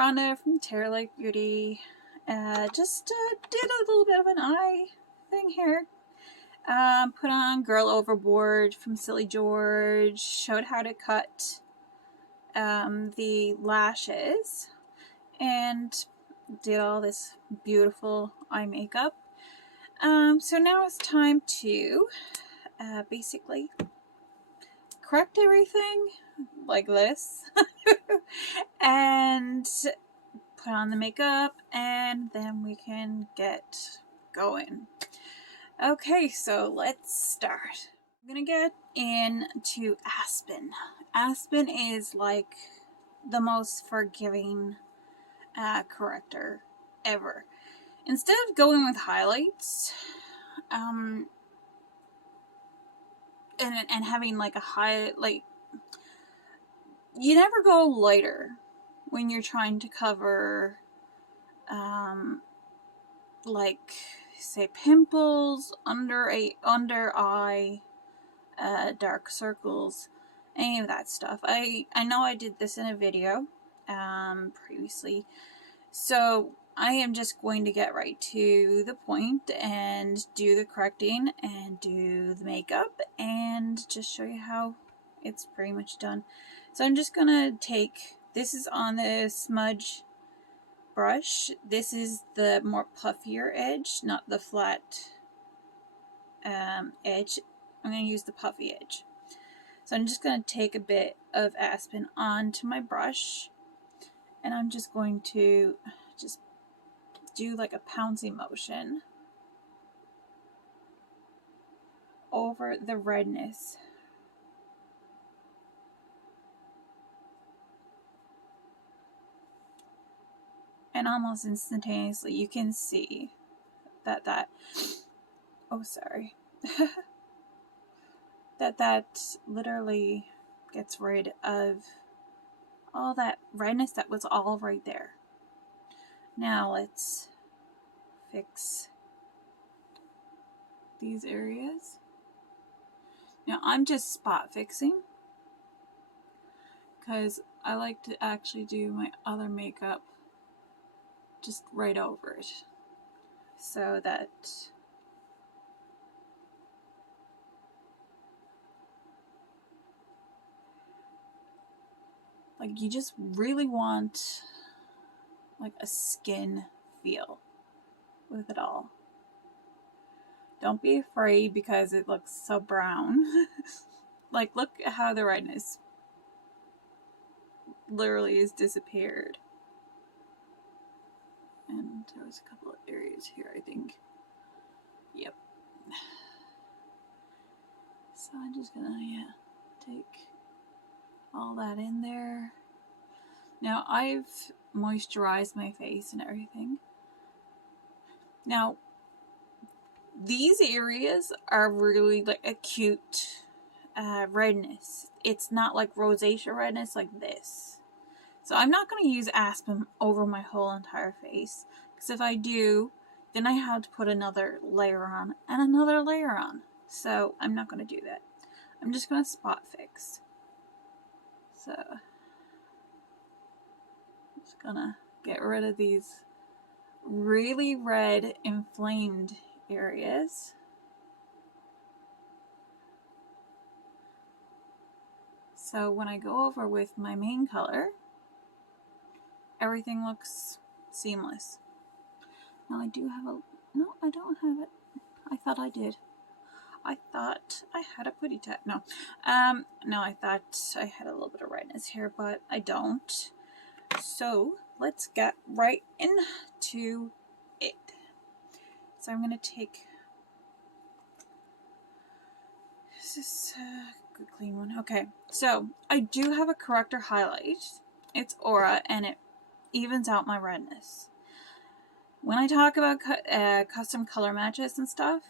Rhonda from Terra Lake Beauty. Just did a little bit of an eye thing here. Put on Girl Overboard from Silly George. Showed how to cut the lashes. And did all this beautiful eye makeup. So now it's time to basically correct everything like this. And put on the makeup, and then we can get going. Okay, so let's start. I'm gonna get into Aspen. Aspen is like the most forgiving corrector ever. Instead of going with highlights, and having like a highlight, you never go lighter when you're trying to cover like say pimples, under eye, dark circles, any of that stuff. I know I did this in a video previously, so I am just going to get right to the point and do the correcting and do the makeup and just show you how it's pretty much done. So I'm just gonna take, this is on the smudge brush. This is the more puffier edge, not the flat edge. I'm going to use the puffy edge. So I'm just going to take a bit of Aspen onto my brush, and I'm just going to just do like a pouncing motion over the redness. And almost instantaneously you can see that oh sorry that literally gets rid of all that redness that was all right there. Now let's fix these areas. Now I'm just spot fixing because I like to actually do my other makeup just right over it, so that like you just really want like a skin feel with it all. Don't be afraid because it looks so brown. Like look at how the redness literally has disappeared. And there was a couple of areas here, I think. Yep. So I'm just gonna, take all that in there. Now I've moisturized my face and everything. Now these areas are really like acute redness. It's not like rosacea redness like this. So I'm not going to use Aspen over my whole entire face, because if I do, then I have to put another layer on and another layer on. So I'm not going to do that. I'm just going to spot fix. So I'm just going to get rid of these really red inflamed areas. So when I go over with my main color, everything looks seamless. Now I do have a, no, I don't have it. I thought I did. I thought I had a putty tat. No, no, I thought I had a little bit of redness here, but I don't. So let's get right into it. So I'm gonna take, this is a good clean one. Okay, so I do have a corrector highlight. It's Aura, and it evens out my redness. When I talk about custom color matches and stuff,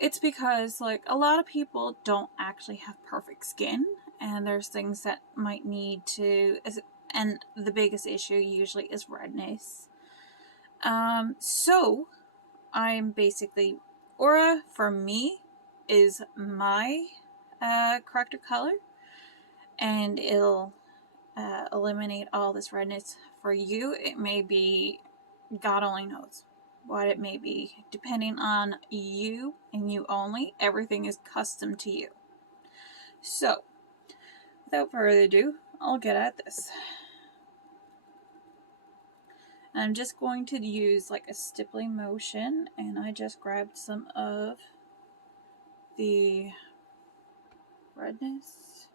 it's because like a lot of people don't actually have perfect skin, and there's things that might need to, and the biggest issue usually is redness. So I'm basically, Aura for me is my corrector color, and it'll eliminate all this redness. For you, it may be, God only knows what it may be. Depending on you and you only, everything is custom to you. So, without further ado, I'll get at this. And I'm just going to use like a stippling motion, and I just grabbed some of the redness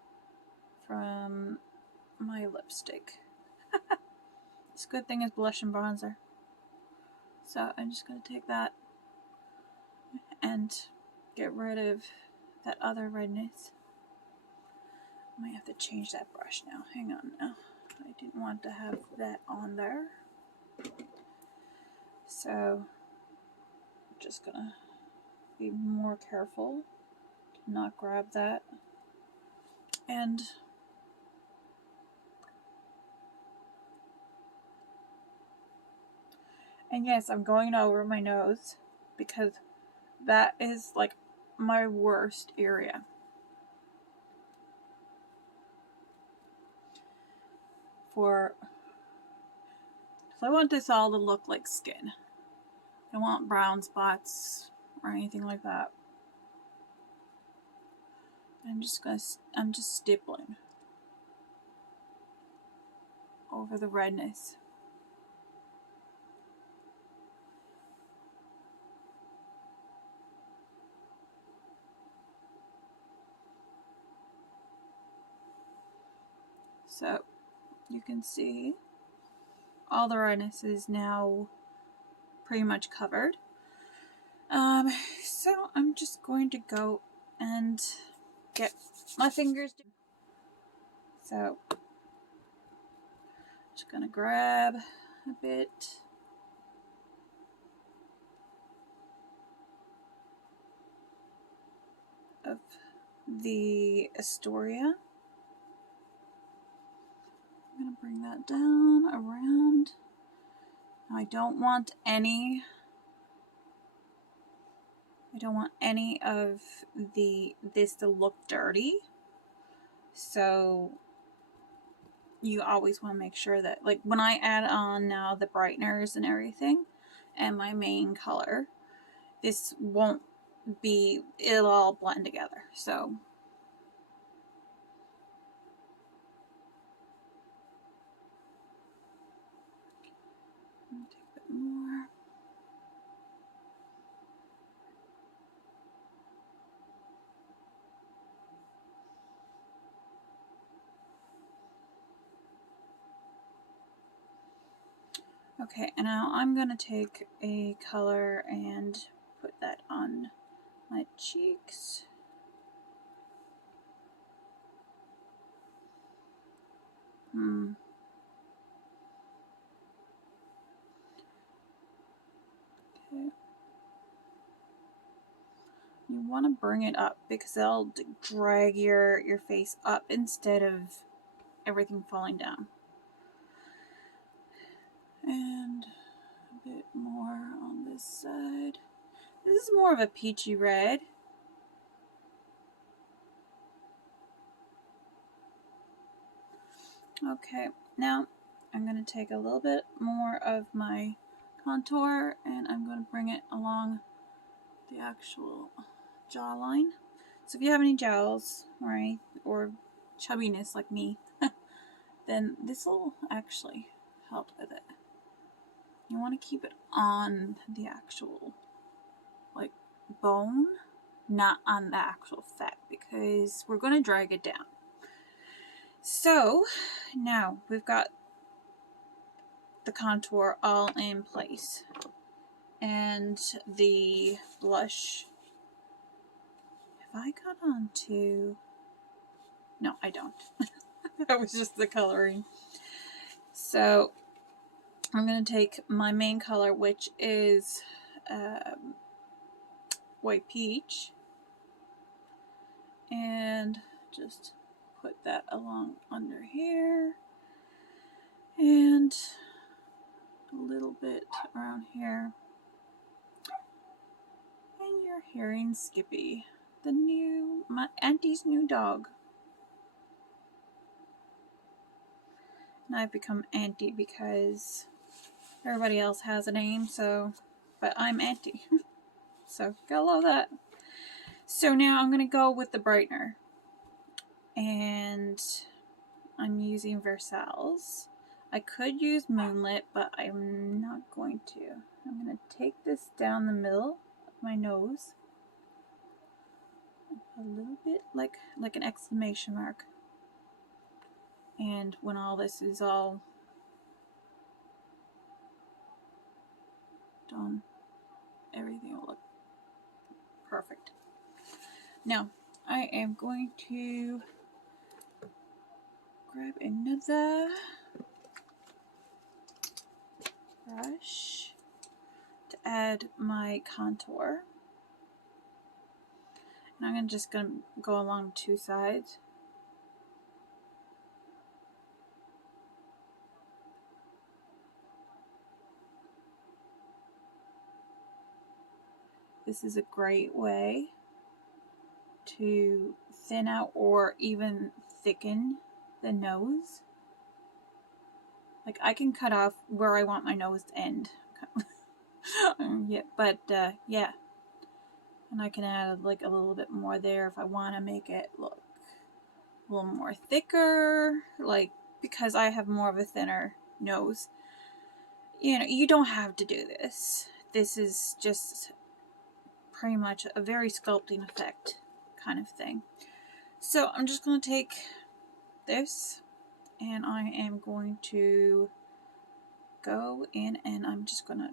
from my lipstick. This good thing is blush and bronzer. So I'm just going to take that and get rid of that other redness. I might have to change that brush now. Hang on now. I didn't want to have that on there. So I'm just going to be more careful to not grab that. And yes, I'm going over my nose because that is like my worst area. So I want this all to look like skin. I don't want brown spots or anything like that. I'm just stippling over the redness. So you can see all the redness is now pretty much covered. So I'm just going to go and get my fingers. So just gonna grab a bit of the Astoria. I'm gonna bring that down around. I don't want any of this to look dirty. So you always want to make sure that, like, when I add on now the brighteners and everything and my main color, this won't be, it'll all blend together. So take a bit more. Okay, and now I'm going to take a color and put that on my cheeks. Okay. You want to bring it up because that'll drag your face up instead of everything falling down. And a bit more on this side. This is more of a peachy red. Okay, now I'm going to take a little bit more of my contour and I'm going to bring it along the actual jawline. So if you have any jowls, right, or chubbiness like me, then this will actually help with it. You want to keep it on the actual, like, bone, not on the actual fat, because we're going to drag it down. So now we've got the contour all in place, and the blush, have I got on to, no I don't. That was just the coloring. So I'm going to take my main color, which is white peach, and just put that along under here and a little bit around here. And you're hearing Skippy, my auntie's new dog. And I've become Auntie because everybody else has a name, so, but I'm Auntie. So, gotta love that. So now I'm going to go with the brightener. And I'm using Versailles. I could use Moonlit, but I'm not going to. I'm going to take this down the middle of my nose. A little bit like an exclamation mark. And when all this is all done, everything will look perfect. Now, I am going to grab another brush to add my contour. And I'm just going to go along two sides. This is a great way to thin out or even thicken the nose. Like, I can cut off where I want my nose to end. Yeah, but yeah. And I can add like a little bit more there if I want to make it look a little more thicker, like, because I have more of a thinner nose. You know, you don't have to do this. This is just pretty much a very sculpting effect kind of thing. So I'm just going to take this and I am going to go in and I'm just going to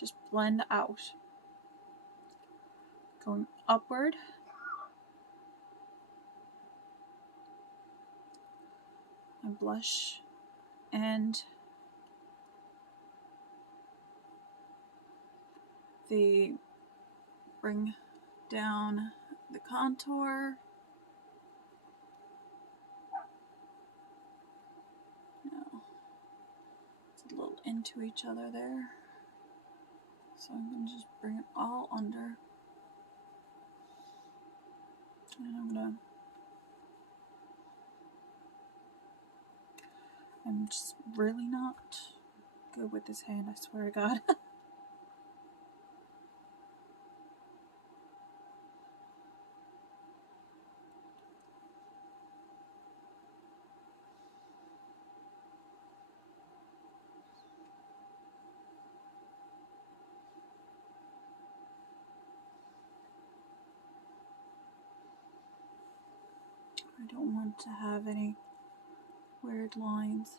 just blend out, going upward and blush and bring down the contour. No, it's a little into each other there. So I'm going to just bring it all under. And I'm just really not good with this hand, I swear to God. I don't want to have any weird lines.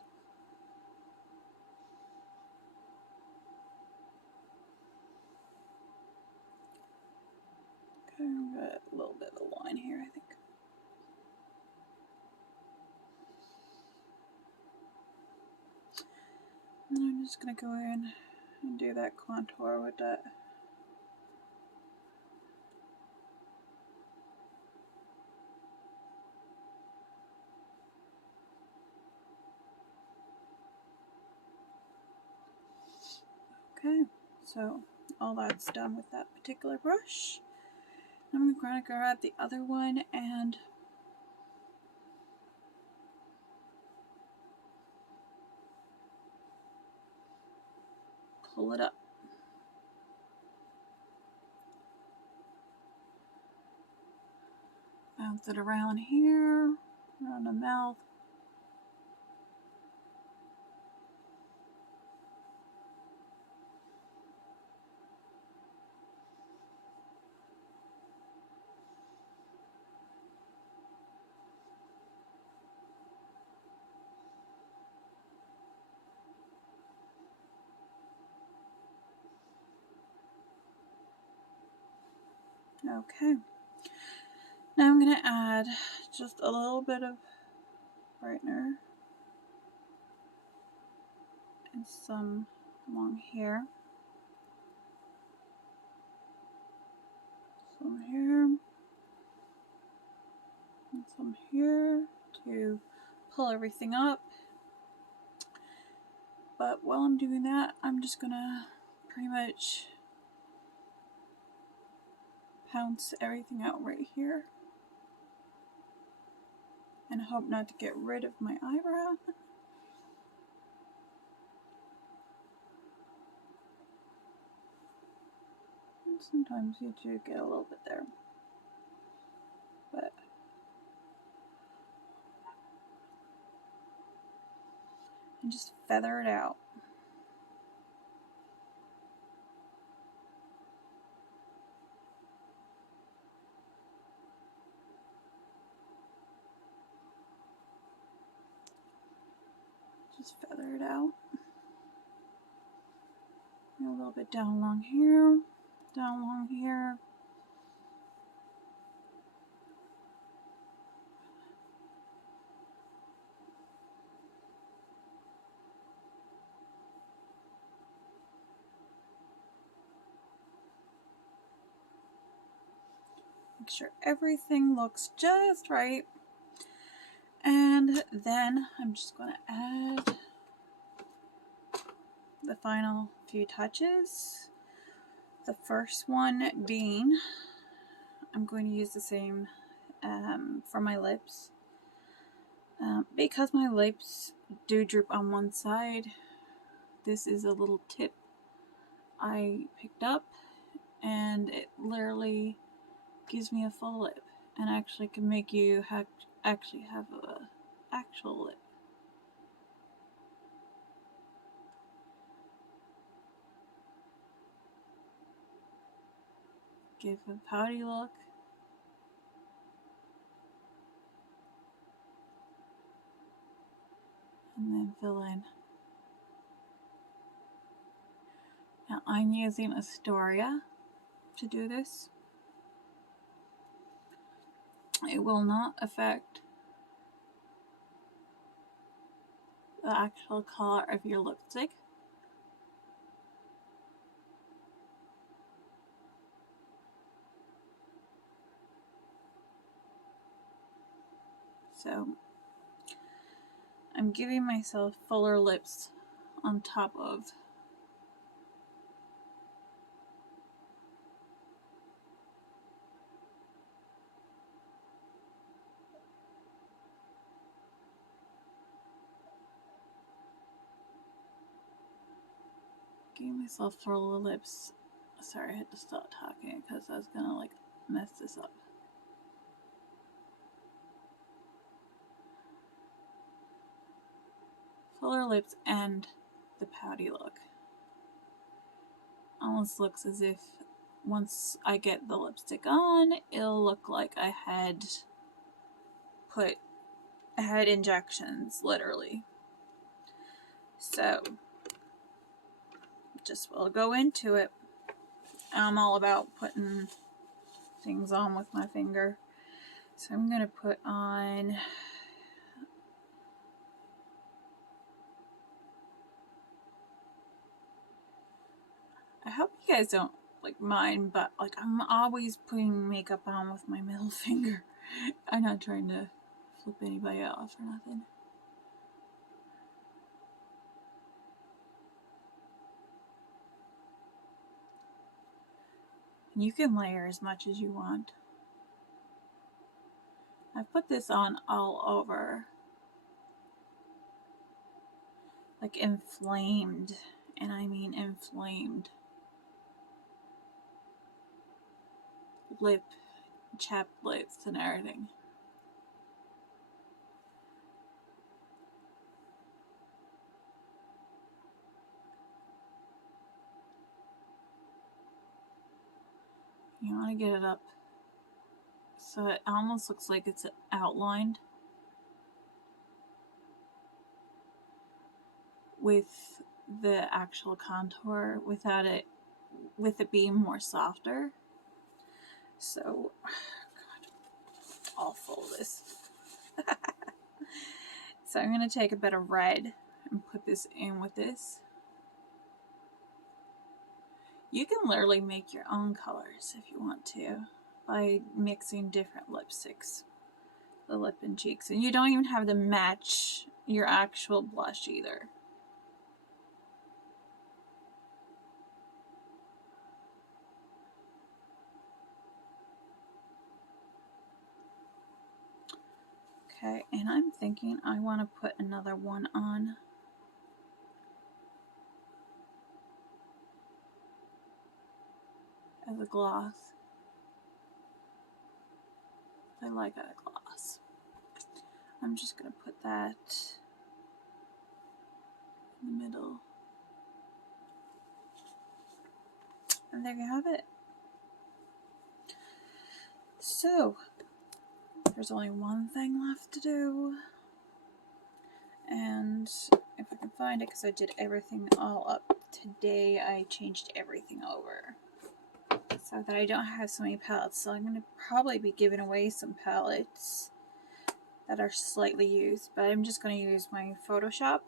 Okay, I've got a little bit of a line here, I think. And I'm just going to go in and do that contour with that. Okay, so all that's done with that particular brush. I'm going to grab the other one and pull it up. Bounce it around here, around the mouth. Okay. Now I'm going to add just a little bit of brightener and some along here. Some here. And some here to pull everything up. But while I'm doing that, I'm just going to pretty much pounce everything out right here. and hope not to get rid of my eyebrow. And sometimes you do get a little bit there, but and just feather it out. Just feather it out. A little bit down along here, down along here. Make sure everything looks just right. And then I'm just going to add the final few touches. The first one being, I'm going to use the same for my lips. Because my lips do droop on one side, this is a little tip I picked up, and it literally gives me a full lip and actually can make you actually have a actual lip. Give a pouty look. And then fill in. Now I'm using Astoria to do this. It will not affect the actual color of your lipstick. So I'm giving myself fuller lips on top of. Giving myself fuller lips. Sorry, I had to stop talking because I was gonna like mess this up. Fuller lips and the pouty look. Almost looks as if once I get the lipstick on, it'll look like I had injections, literally. So, just we'll go into it. I'm all about putting things on with my finger. So I'm going to put on I hope you guys don't like mind, but like I'm always putting makeup on with my middle finger. I'm not trying to flip anybody off or nothing. You can layer as much as you want. I've put this on all over. Like inflamed. And I mean inflamed. Chapped lips and everything. You want to get it up so it almost looks like it's outlined with the actual contour with it being more softer. So, God, I'll fold this. So I'm going to take a bit of red and put this in with this. You can literally make your own colors if you want to by mixing different lipsticks, the lip and cheeks. And you don't even have to match your actual blush either. Okay, and I'm thinking I want to put another one on. As a gloss. I like a gloss. I'm just going to put that in the middle. And there you have it. So, there's only one thing left to do. And if I can find it, because I did everything all up today, I changed everything over. So that I don't have so many palettes. So I'm going to probably be giving away some palettes that are slightly used. But I'm just going to use my Photoshop.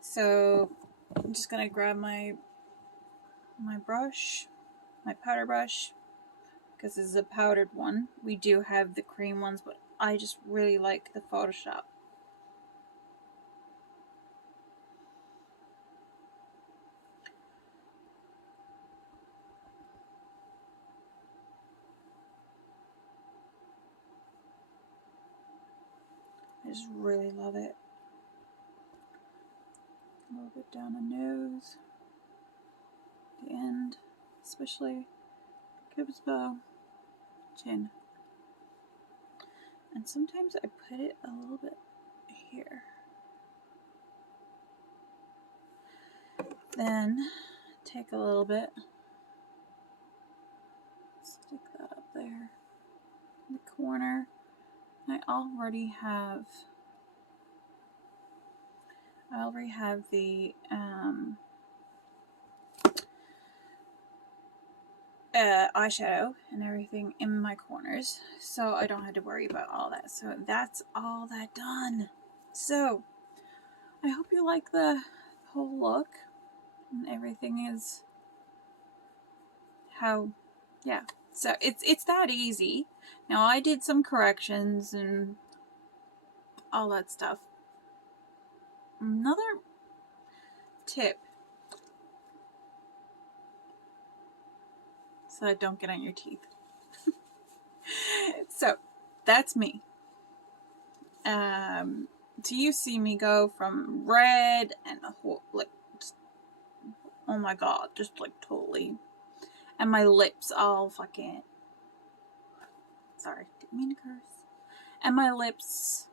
So I'm just going to grab my brush, my powder brush, because this is a powdered one. We do have the cream ones, but I just really like the Photoshop. I just really love it. A little bit down the nose, the end, especially Cupid's bow, chin. And sometimes I put it a little bit here. Then take a little bit, stick that up there in the corner. I already have the eyeshadow and everything in my corners, so I don't have to worry about all that. So that's all that done. So I hope you like the whole look, and everything is how, yeah. So it's that easy. Now I did some corrections and all that stuff. Another tip, so I don't get on your teeth. So that's me. So you see me go from red and the whole, like, just, oh my god, just like totally, and my lips all fucking, sorry, didn't mean to curse, and my lips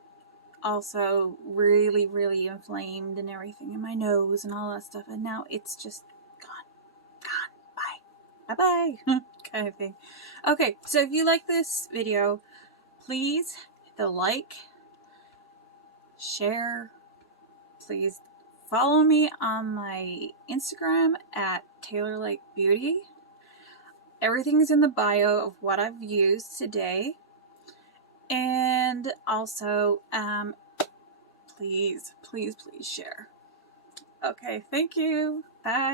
also really, really inflamed and everything, and my nose and all that stuff, and now it's just gone, bye, kind of thing. Okay, so if you like this video, please hit the like, share, please follow me on my Instagram at Taylor Lake Beauty. Everything is in the bio of what I've used today. And also, please, please, please share. Okay, thank you. Bye.